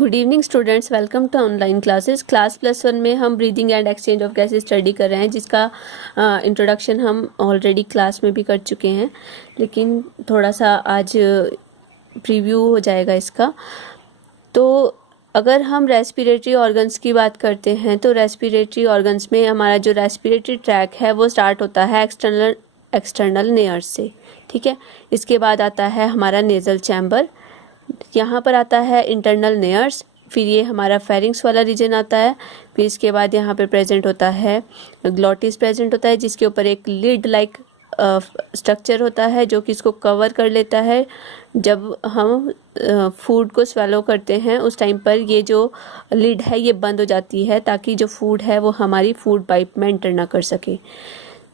Good evening students, welcome to online classes. Class +1 में हम breathing and exchange of gases study कर रहे हैं, जिसका इंट्रोडक्शन हम ऑलरेडी क्लास में भी कर चुके हैं, लेकिन थोड़ा सा आज प्रीव्यू हो जाएगा इसका। तो अगर हम रेस्पिरेटरी ऑर्गन्स की बात करते हैं तो रेस्पिरेटरी ऑर्गन्स में हमारा जो रेस्पिरेटरी ट्रैक है वो स्टार्ट होता है एक्सटर्नल नेयर्स से, ठीक है। इसके बाद आता है हमारा नेज़ल चैम्बर, यहाँ पर आता है इंटरनल नेयर्स, फिर ये हमारा फेरिंक्स वाला रीजन आता है, फिर इसके बाद यहाँ पे प्रेजेंट होता है ग्लॉटिस प्रेजेंट होता है, जिसके ऊपर एक लिड लाइक स्ट्रक्चर होता है जो कि इसको कवर कर लेता है। जब हम फूड को स्वेलो करते हैं उस टाइम पर ये जो लिड है ये बंद हो जाती है, ताकि जो फूड है वो हमारी फूड पाइप में एंटर ना कर सके।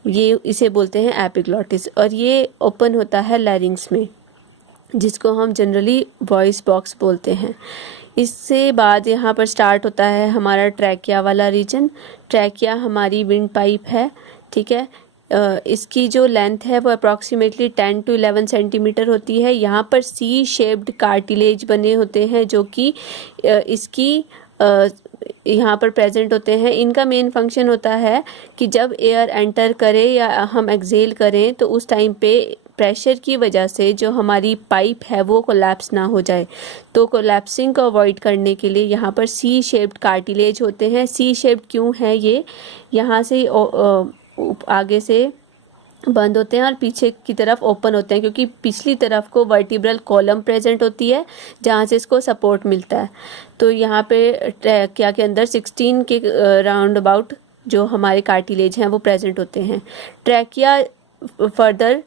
ये इसे बोलते हैं एपिग्लॉटिस, और ये ओपन होता है लैरिंग्स में, जिसको हम जनरली वॉइस बॉक्स बोलते हैं। इससे बाद यहाँ पर स्टार्ट होता है हमारा ट्रैकिया वाला रीजन। ट्रैकिया हमारी विंड पाइप है, ठीक है। इसकी जो लेंथ है वो अप्रॉक्सीमेटली 10 to 11 सेंटीमीटर होती है। यहाँ पर सी शेप्ड कार्टिलेज बने होते हैं जो कि इसकी यहाँ पर प्रेजेंट होते हैं। इनका मेन फंक्शन होता है कि जब एयर एंटर करे या हम एक्सेल करें तो उस टाइम पे प्रेशर की वजह से जो हमारी पाइप है वो कोलैप्स ना हो जाए। तो कोलैप्सिंग को अवॉइड करने के लिए यहाँ पर सी शेप्ड कार्टिलेज होते हैं। सी शेप्ड क्यों है? ये यहाँ से आगे से बंद होते हैं और पीछे की तरफ ओपन होते हैं, क्योंकि पिछली तरफ को वर्टिब्रल कॉलम प्रेजेंट होती है जहाँ से इसको सपोर्ट मिलता है। तो यहाँ पे ट्रैकिया के अंदर 16 के राउंड अबाउट जो हमारे कार्टिलेज हैं वो प्रेजेंट होते हैं। ट्रैकिया फर्दर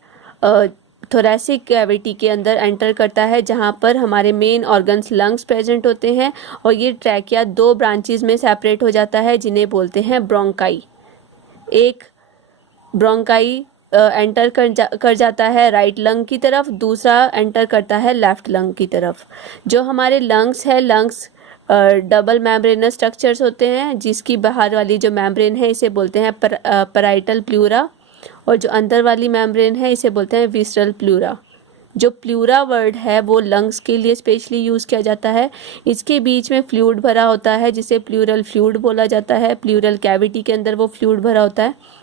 थोरेसिक कैविटी के अंदर एंटर करता है, जहाँ पर हमारे मेन ऑर्गन्स लंग्स प्रेजेंट होते हैं, और ये ट्रैकिया 2 ब्रांचेस में सेपरेट हो जाता है जिन्हें बोलते हैं ब्रोंकाई। एक ब्रोंकाई एंटर कर जाता है राइट लंग की तरफ, दूसरा एंटर करता है लेफ्ट लंग की तरफ। जो हमारे लंग्स है, लंग्स डबल मेम्ब्रेनस स्ट्रक्चर्स होते हैं, जिसकी बाहर वाली जो मेम्ब्रेन है इसे बोलते हैं पैराइटल प्लूरा, और जो अंदर वाली मेम्ब्रेन है इसे बोलते हैं विसरल प्लूरा। जो प्लूरा वर्ड है वो लंग्स के लिए स्पेशली यूज़ किया जाता है। इसके बीच में फ्लूइड भरा होता है जिसे प्लूरल फ्लूइड बोला जाता है। प्लूरल कैविटी के अंदर वो फ्लूइड भरा होता है।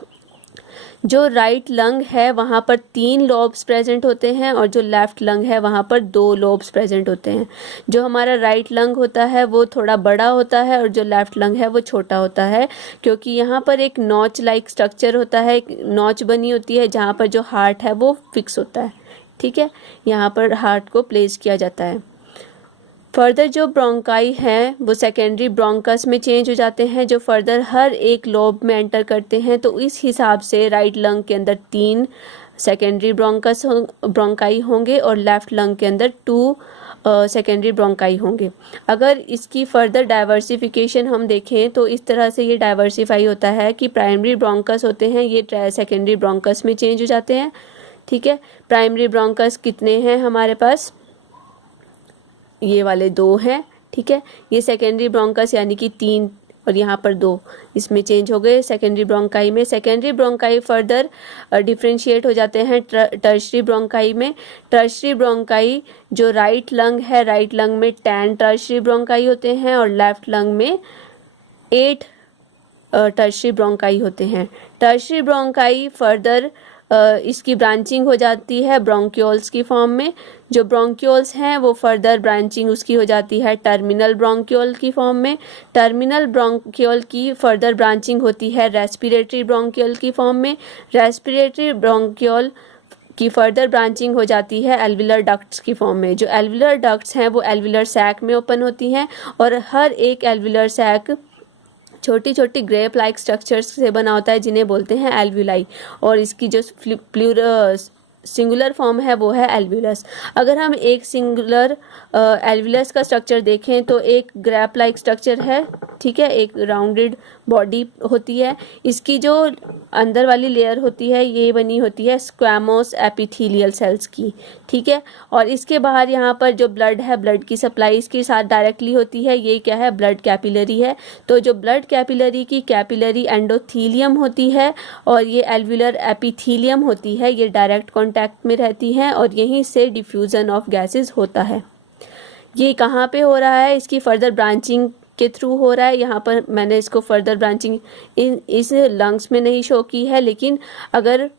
जो राइट लंग है वहाँ पर 3 लोब्स प्रेजेंट होते हैं, और जो लेफ्ट लंग है वहाँ पर 2 लोब्स प्रेजेंट होते हैं। जो हमारा राइट लंग होता है वो थोड़ा बड़ा होता है, और जो लेफ्ट लंग है वो छोटा होता है, क्योंकि यहाँ पर एक नॉच लाइक स्ट्रक्चर होता है, एक नॉच बनी होती है जहाँ पर जो हार्ट है वो फिक्स होता है, ठीक है। यहाँ पर हार्ट को प्लेस किया जाता है। फर्दर जो ब्रोंकाई हैं वो सेकेंडरी ब्रोंकस में चेंज हो जाते हैं, जो फर्दर हर एक लोब में एंटर करते हैं। तो इस हिसाब से राइट लंग के अंदर 3 सेकेंडरी ब्रोंकाई होंगे, और लेफ्ट लंग के अंदर 2 सेकेंडरी ब्रोंकाई होंगे। अगर इसकी फर्दर डाइवर्सिफिकेशन हम देखें तो इस तरह से ये डाइवर्सिफाई होता है कि प्राइमरी ब्रोंकस होते हैं ये सेकेंडरी ब्रोंकस में चेंज हो जाते हैं, ठीक है। प्राइमरी ब्रोंकस कितने हैं हमारे पास? ये वाले 2 हैं, ठीक है। ये सेकेंडरी ब्रोंकस यानी कि 3, और यहाँ पर 2 इसमें चेंज हो गए सेकेंडरी ब्रोंकाई में। सेकेंडरी ब्रोंकाई फर्दर डिफ्रेंशिएट हो जाते हैं टर्शरी ब्रोंकाई में। टर्शरी ब्रोंकाई जो राइट लंग है, राइट लंग में 10 टर्शरी ब्रोंकाई होते हैं, और लेफ्ट लंग में 8 टर्शरी ब्रोंकाई होते हैं। टर्शरी ब्रोंकाई फर्दर इसकी ब्रांचिंग हो जाती है ब्रोंक्यूल्स की फॉर्म में। जो ब्रोंक्यूल्स हैं वो फर्दर ब्रांचिंग उसकी हो जाती है टर्मिनल ब्रोंक्यूल की फॉर्म में। टर्मिनल ब्रोंक्यूल की फर्दर ब्रांचिंग होती है रेस्पिरेटरी ब्रोंक्यूल की फॉर्म में। रेस्पिरेटरी ब्रोंक्यूल की फर्दर ब्रांचिंग हो जाती है एल्विलर डक्ट्स की फॉर्म में। जो एल्विलर डक्ट्स हैं वो एल्विलर सैक में ओपन होती हैं, और हर एक एल्विलर सैक छोटी छोटी ग्रेप लाइक स्ट्रक्चर्स से बना होता है जिन्हें बोलते हैं एल्व्यूलाई, और इसकी जो सिंगुलर फॉर्म है वो है एल्व्यूलस। अगर हम एक सिंगुलर एल्व्यूलस का स्ट्रक्चर देखें तो एक ग्रेप लाइक स्ट्रक्चर है, ठीक है, एक राउंडेड बॉडी होती है। इसकी जो अंदर वाली लेयर होती है ये बनी होती है स्क्वैमोस एपिथेलियल सेल्स की, ठीक है। और इसके बाहर यहाँ पर जो ब्लड है, ब्लड की सप्लाई इसके साथ डायरेक्टली होती है। ये क्या है? ब्लड कैपिलरी है। तो जो ब्लड कैपिलरी की कैपिलरी एंडोथीलियम होती है और ये एल्व्यूलर एपिथीलियम होती है, ये डायरेक्ट कॉन्टैक्ट में रहती हैं और यहीं से डिफ्यूज़न ऑफ गैसेस होता है। ये कहाँ पे हो रहा है, इसकी फर्दर ब्रांचिंग के थ्रू हो रहा है। यहाँ पर मैंने इसको फर्दर ब्रांचिंग इस लंग्स में नहीं शो की है, लेकिन अगर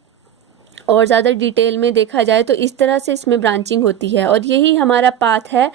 और ज़्यादा डिटेल में देखा जाए तो इस तरह से इसमें ब्रांचिंग होती है। और यही हमारा पाथ है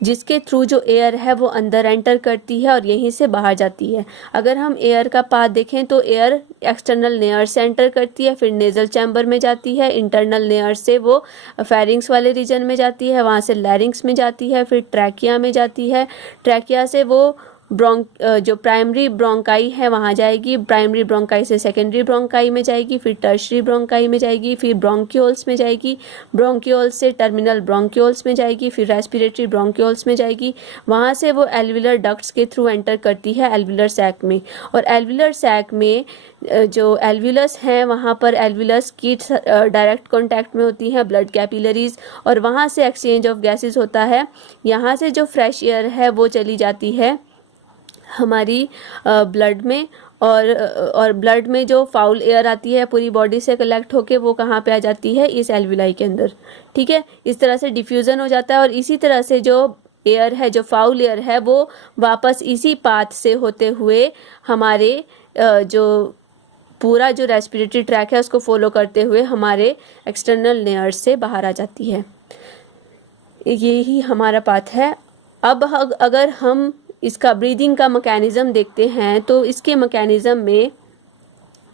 जिसके थ्रू जो एयर है वो अंदर एंटर करती है और यहीं से बाहर जाती है। अगर हम एयर का पाथ देखें तो एयर एक्सटर्नल लेयर से एंटर करती है, फिर नेजल चैम्बर में जाती है, इंटरनल लेयर से वो फेरिंग्स वाले रीजन में जाती है, वहाँ से लैरिंग्स में जाती है, फिर ट्रैकिया में जाती है, ट्रैकिया से वो जो प्राइमरी ब्रोंकाई है वहाँ जाएगी, प्राइमरी ब्रोंकाई से सेकेंडरी ब्रोंकाई में जाएगी, फिर टर्शरी ब्रोंकाई में जाएगी, फिर ब्रोंक्यूल्स में जाएगी, ब्रोंक्यूल्स से टर्मिनल ब्रोंक्यूल्स में जाएगी, फिर रेस्पिरेटरी ब्रोंक्यूल्स में जाएगी, वहाँ से वो एल्विलर डक्ट्स के थ्रू एंटर करती है एल्विलर सैक में। और एल्विलर सैक में जो एल्विलस हैं वहाँ पर एल्विलस की डायरेक्ट कांटेक्ट में होती हैं ब्लड कैपिलरीज, और वहाँ से एक्सचेंज ऑफ गैसेस होता है। यहाँ से जो फ्रेश एयर है वो चली जाती है हमारी ब्लड में, और ब्लड में जो फाउल एयर आती है पूरी बॉडी से कलेक्ट होके वो कहाँ पे आ जाती है, इस एल्विलाई के अंदर। ठीक है, इस तरह से डिफ्यूज़न हो जाता है। और इसी तरह से जो एयर है, जो फाउल एयर है, वो वापस इसी पाथ से होते हुए हमारे जो पूरा जो रेस्पिरेटरी ट्रैक है उसको फॉलो करते हुए हमारे एक्सटर्नल लेयर से बाहर आ जाती है। यही हमारा पाथ है। अब अगर हम इसका ब्रीदिंग का मैकेनिज़्म देखते हैं तो इसके मैकेनिज़्म में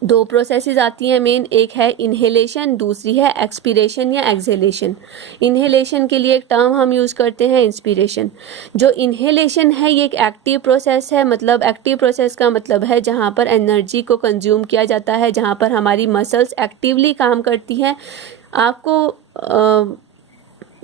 दो प्रोसेसेस आती हैं मेन, एक है इन्हेलेशन, दूसरी है एक्सपीरेशन या एक्सहेलेशन। इन्हेलेशन के लिए एक टर्म हम यूज़ करते हैं इंस्पिरेशन। जो इन्हेलेशन है ये एक एक्टिव प्रोसेस है, मतलब एक्टिव प्रोसेस का मतलब है जहाँ पर एनर्जी को कंज्यूम किया जाता है, जहाँ पर हमारी मसल्स एक्टिवली काम करती हैं। आपको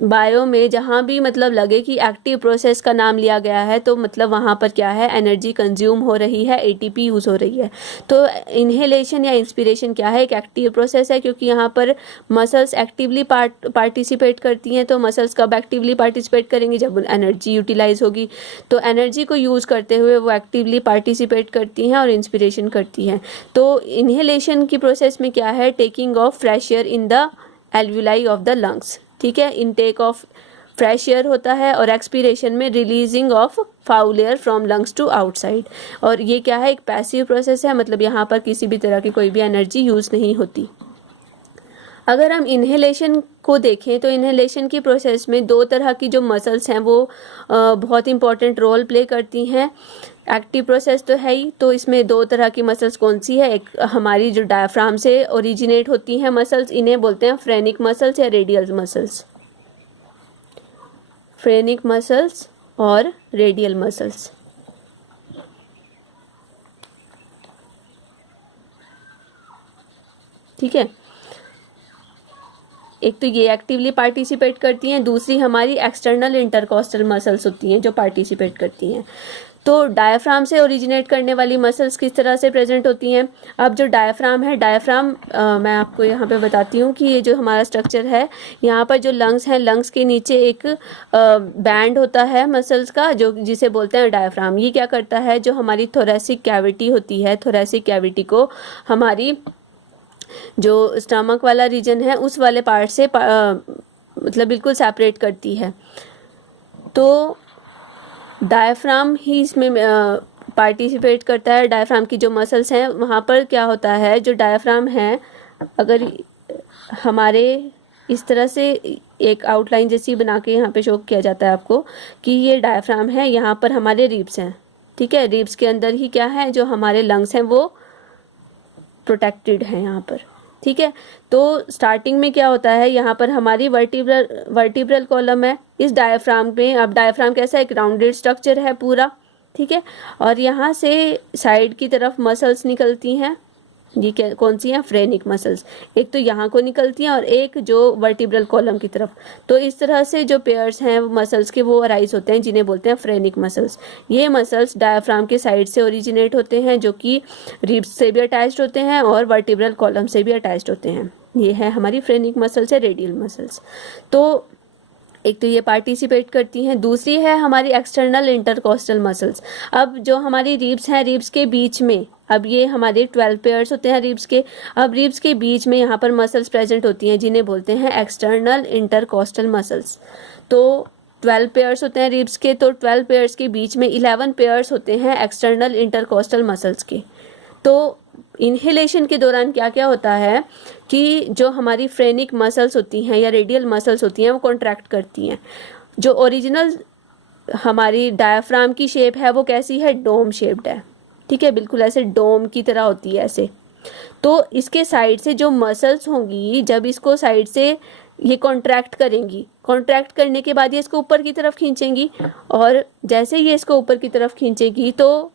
बायो में जहाँ भी मतलब लगे कि एक्टिव प्रोसेस का नाम लिया गया है तो मतलब वहाँ पर क्या है, एनर्जी कंज्यूम हो रही है, एटीपी यूज़ हो रही है। तो इन्हेलेशन या इंस्पिरेशन क्या है, एक एक्टिव प्रोसेस है, क्योंकि यहाँ पर मसल्स एक्टिवली पार्टिसिपेट करती हैं। तो मसल्स कब एक्टिवली पार्टिसिपेट करेंगी, जब एनर्जी यूटिलाइज होगी। तो एनर्जी को यूज़ करते हुए वो एक्टिवली पार्टिसिपेट करती हैं और इंस्पिरेशन करती हैं। तो इन्हेलेशन की प्रोसेस में क्या है, taking of fresh air in the alveoli of the lungs. ठीक है, इनटेक ऑफ फ्रेश एयर होता है, और एक्सपीरेशन में releasing of foul air from lungs to outside. और ये क्या है, एक पैसिव प्रोसेस है, मतलब यहाँ पर किसी भी तरह की कोई भी एनर्जी यूज़ नहीं होती। अगर हम इन्हेलेशन को देखें तो इन्हेलेशन की प्रोसेस में दो तरह की जो मसल्स हैं वो बहुत इंपॉर्टेंट रोल प्ले करती हैं। एक्टिव प्रोसेस तो है ही, तो इसमें दो तरह की मसल्स कौन सी है, एक हमारी जो डायफ्राम से ओरिजिनेट होती हैं मसल्स, इन्हें बोलते हैं फ्रेनिक मसल्स या रेडियल मसल्स। फ्रेनिक मसल्स और रेडियल मसल्स। ठीक है, एक तो ये एक्टिवली पार्टिसिपेट करती हैं, दूसरी हमारी एक्सटर्नल इंटरकॉस्टल मसल्स होती हैं जो पार्टिसिपेट करती हैं। तो डायफ्राम से ओरिजिनेट करने वाली मसल्स किस तरह से प्रेजेंट होती हैं। अब जो डायफ्राम है, डायफ्राम मैं आपको यहाँ पे बताती हूँ कि ये जो हमारा स्ट्रक्चर है, यहाँ पर जो लंग्स हैं, लंग्स के नीचे एक बैंड होता है मसल्स का, जो जिसे बोलते हैं डायफ्राम। ये क्या करता है, जो हमारी थोरेसिक कैविटी होती है, थोरेसिक कैविटी को हमारी जो स्टमक वाला रीजन है उस वाले पार्ट से मतलब बिल्कुल सेपरेट करती है। तो डायफ्राम ही इसमें पार्टिसिपेट करता है। डायफ्राम की जो मसल्स हैं वहाँ पर क्या होता है, जो डायफ्राम है, अगर हमारे इस तरह से एक आउटलाइन जैसी बना के यहाँ पे शो किया जाता है आपको कि ये डायफ्राम है, यहाँ पर हमारे रिब्स हैं। ठीक है, रिब्स के अंदर ही क्या है, जो हमारे लंग्स हैं वो प्रोटेक्टेड है यहाँ पर। ठीक है, तो स्टार्टिंग में क्या होता है, यहाँ पर हमारी वर्टिब्रल कॉलम है इस डायफ्राम में। अब डायफ्राम कैसा है, एक राउंडेड स्ट्रक्चर है पूरा। ठीक है, और यहाँ से साइड की तरफ मसल्स निकलती हैं। ये क्या, कौन सी हैं, फ्रेनिक मसल्स। एक तो यहाँ को निकलती हैं और एक जो वर्टिब्रल कॉलम की तरफ। तो इस तरह से जो पेयर्स हैं मसल्स के वो अराइज होते हैं, जिन्हें बोलते हैं फ्रेनिक मसल्स। ये मसल्स डायफ्राम के साइड से ओरिजिनेट होते हैं, जो कि रिब्स से भी अटैच्ड होते हैं और वर्टिब्रल कॉलम से भी अटैच्ड होते हैं। ये है हमारी फ्रेनिक मसल्स या रेडियल मसल्स। तो एक तो ये पार्टिसिपेट करती हैं, दूसरी है हमारी एक्सटर्नल इंटरकॉस्टल मसल्स। अब जो हमारी रिब्स हैं, रिब्स के बीच में, अब ये हमारे 12 पेयर्स होते हैं रिब्स के। अब रिब्स के बीच में यहाँ पर मसल्स प्रेजेंट होती हैं, जिन्हें बोलते हैं एक्सटर्नल इंटरकॉस्टल मसल्स। तो 12 पेयर्स होते हैं रिब्स के, तो 12 पेयर्स के बीच में 11 पेयर्स होते हैं एक्सटर्नल इंटरकोस्टल मसल्स के। तो इनहेलेशन के दौरान क्या क्या होता है कि जो हमारी फ्रेनिक मसल्स होती हैं या रेडियल मसल्स होती हैं वो कॉन्ट्रैक्ट करती हैं। जो ओरिजिनल हमारी डायफ्राम की शेप है वो कैसी है, डोम शेप्ड है, ठीक है, बिल्कुल ऐसे डोम की तरह होती है ऐसे। तो इसके साइड से जो मसल्स होंगी, जब इसको साइड से ये कॉन्ट्रैक्ट करेंगी, कॉन्ट्रैक्ट करने के बाद ये इसको ऊपर की तरफ खींचेंगी, और जैसे ये इसको ऊपर की तरफ खींचेगी तो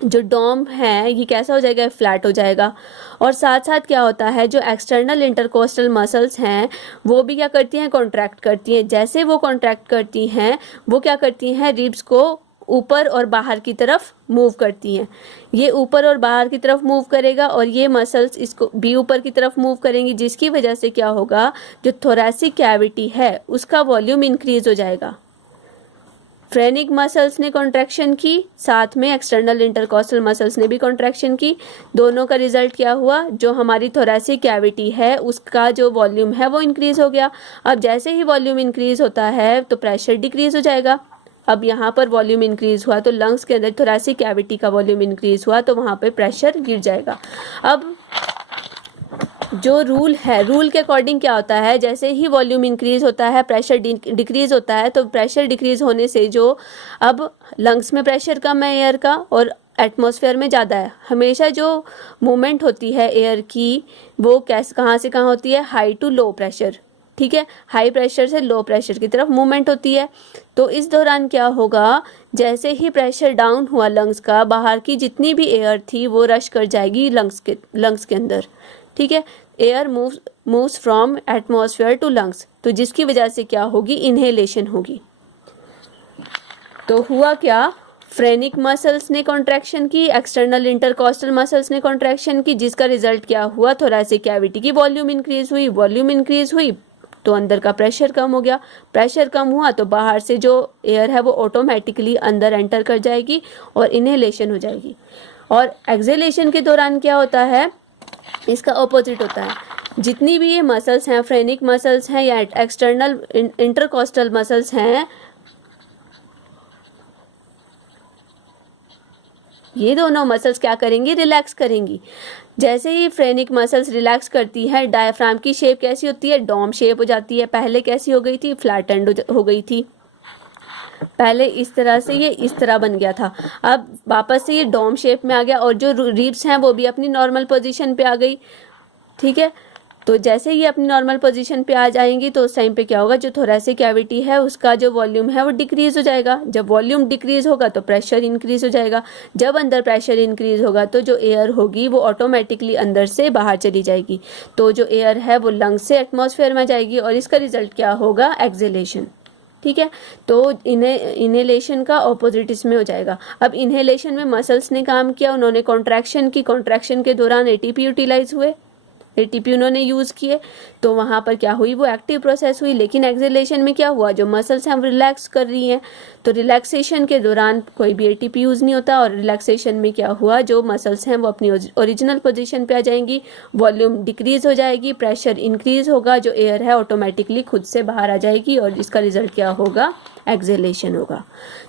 जो डोम है ये कैसा हो जाएगा, फ्लैट हो जाएगा। और साथ साथ क्या होता है, जो एक्सटर्नल इंटरकोस्टल मसल्स हैं वो भी क्या करती हैं, कॉन्ट्रैक्ट करती हैं। जैसे वो कॉन्ट्रैक्ट करती हैं वो क्या करती हैं, रिब्स को ऊपर और बाहर की तरफ मूव करती हैं। ये ऊपर और बाहर की तरफ मूव करेगा और ये मसल्स इसको भी ऊपर की तरफ मूव करेंगी, जिसकी वजह से क्या होगा, जो थोरैसिक कैविटी है उसका वॉल्यूम इंक्रीज हो जाएगा। फ्रेनिक मसल्स ने कॉन्ट्रैक्शन की, साथ में एक्सटर्नल इंटरकोस्टल मसल्स ने भी कॉन्ट्रैक्शन की। दोनों का रिजल्ट क्या हुआ, जो हमारी थोरैसिक कैविटी है उसका जो वॉल्यूम है वो इंक्रीज हो गया। अब जैसे ही वॉल्यूम इंक्रीज होता है तो प्रेशर डिक्रीज हो जाएगा। अब यहाँ पर वॉल्यूम इंक्रीज हुआ तो लंग्स के अंदर थोरैसिक कैविटी का वॉल्यूम इंक्रीज हुआ तो वहाँ पे प्रेशर गिर जाएगा। अब जो रूल है, रूल के अकॉर्डिंग क्या होता है, जैसे ही वॉल्यूम इंक्रीज होता है प्रेशर डिक्रीज होता है। तो प्रेशर डिक्रीज होने से जो अब लंग्स में प्रेशर कम है एयर का और एटमॉस्फेयर में ज़्यादा है। हमेशा जो मूवमेंट होती है एयर की वो कहाँ से कहाँ होती है, हाई टू लो प्रेशर, ठीक है, हाई प्रेशर से लो प्रेशर की तरफ मूवमेंट होती है। तो इस दौरान क्या होगा, जैसे ही प्रेशर डाउन हुआ लंग्स का, बाहर की जितनी भी एयर थी वो रश कर जाएगी लंग्स के अंदर, ठीक है। Air moves from atmosphere to lungs, तो जिसकी वजह से क्या होगी, इनहेलेशन होगी। तो हुआ क्या, फ्रेनिक मसल्स ने कॉन्ट्रैक्शन की, एक्सटर्नल इंटरकोस्टल मसल्स ने कॉन्ट्रैक्शन की, जिसका रिजल्ट क्या हुआ, थोरैसिक कैविटी की वॉल्यूम इंक्रीज हुई। वॉल्यूम इंक्रीज हुई तो अंदर का प्रेशर कम हो गया, प्रेशर कम हुआ तो बाहर से जो एयर है वो ऑटोमेटिकली अंदर एंटर कर जाएगी और इनहेलेशन हो जाएगी। और एक्सहेलेशन के दौरान क्या होता है, इसका ऑपोजिट होता है। जितनी भी ये मसल्स हैं, फ्रेनिक मसल्स हैं या एक्सटर्नल इंटरकोस्टल मसल्स हैं, ये दोनों मसल्स क्या करेंगी, रिलैक्स करेंगी। जैसे ही फ्रेनिक मसल्स रिलैक्स करती है, डायफ्राम की शेप कैसी होती है, डोम शेप हो जाती है। पहले कैसी हो गई थी, फ्लैटेंड हो गई थी। पहले इस तरह से ये इस तरह बन गया था, अब वापस से ये डोम शेप में आ गया और जो रिब्स हैं वो भी अपनी नॉर्मल पोजीशन पे आ गई, ठीक है। तो जैसे ही अपनी नॉर्मल पोजीशन पे आ जाएंगी तो उस टाइम पे क्या होगा, जो थोरैसिक कैविटी है उसका जो वॉल्यूम है वो डिक्रीज हो जाएगा। जब वॉल्यूम डिक्रीज होगा तो प्रेशर इंक्रीज हो जाएगा। जब अंदर प्रेशर इंक्रीज होगा तो जो एयर होगी वो ऑटोमेटिकली अंदर से बाहर चली जाएगी। तो जो एयर है वो लंग्स से एटमॉस्फेयर में जाएगी और इसका रिजल्ट क्या होगा, एक्सहेलेशन, ठीक है। तो इनहेलेशन का ऑपोजिट इसमें हो जाएगा। अब इनहेलेशन में मसल्स ने काम किया, उन्होंने कॉन्ट्रैक्शन की, कॉन्ट्रैक्शन के दौरान एटीपी यूटिलाइज हुए, एटीपी उन्होंने यूज़ किए, तो वहाँ पर क्या हुई, वो एक्टिव प्रोसेस हुई। लेकिन एक्सहेलेशन में क्या हुआ, जो मसल्स हैं वो रिलैक्स कर रही हैं, तो रिलैक्सेशन के दौरान कोई भी एटीपी यूज़ नहीं होता और रिलैक्सेशन में क्या हुआ, जो मसल्स हैं वो अपनी ओरिजिनल पोजीशन पे आ जाएंगी, वॉल्यूम डिक्रीज हो जाएगी, प्रेशर इंक्रीज होगा, जो एयर है ऑटोमेटिकली खुद से बाहर आ जाएगी और इसका रिजल्ट क्या होगा, एक्सहेलेशन होगा।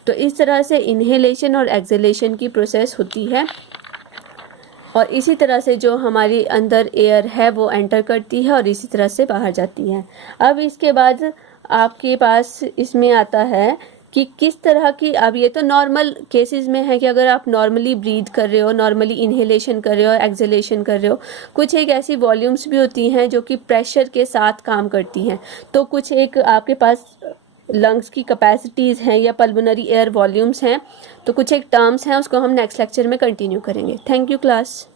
तो इस तरह से इनहेलेशन और एक्सहेलेशन की प्रोसेस होती है और इसी तरह से जो हमारी अंदर एयर है वो एंटर करती है और इसी तरह से बाहर जाती है। अब इसके बाद आपके पास इसमें आता है कि किस तरह की, अब ये तो नॉर्मल केसेस में है कि अगर आप नॉर्मली ब्रीथ कर रहे हो, नॉर्मली इनहेलेशन कर रहे हो, एक्सहेलेशन कर रहे हो। कुछ एक ऐसी वॉल्यूम्स भी होती हैं जो कि प्रेशर के साथ काम करती हैं। तो कुछ एक आपके पास लंग्स की कैपेसिटीज़ हैं या पल्मोनरी एयर वॉल्यूम्स हैं, तो कुछ एक टर्म्स हैं, उसको हम नेक्स्ट लेक्चर में कंटिन्यू करेंगे। Thank you class.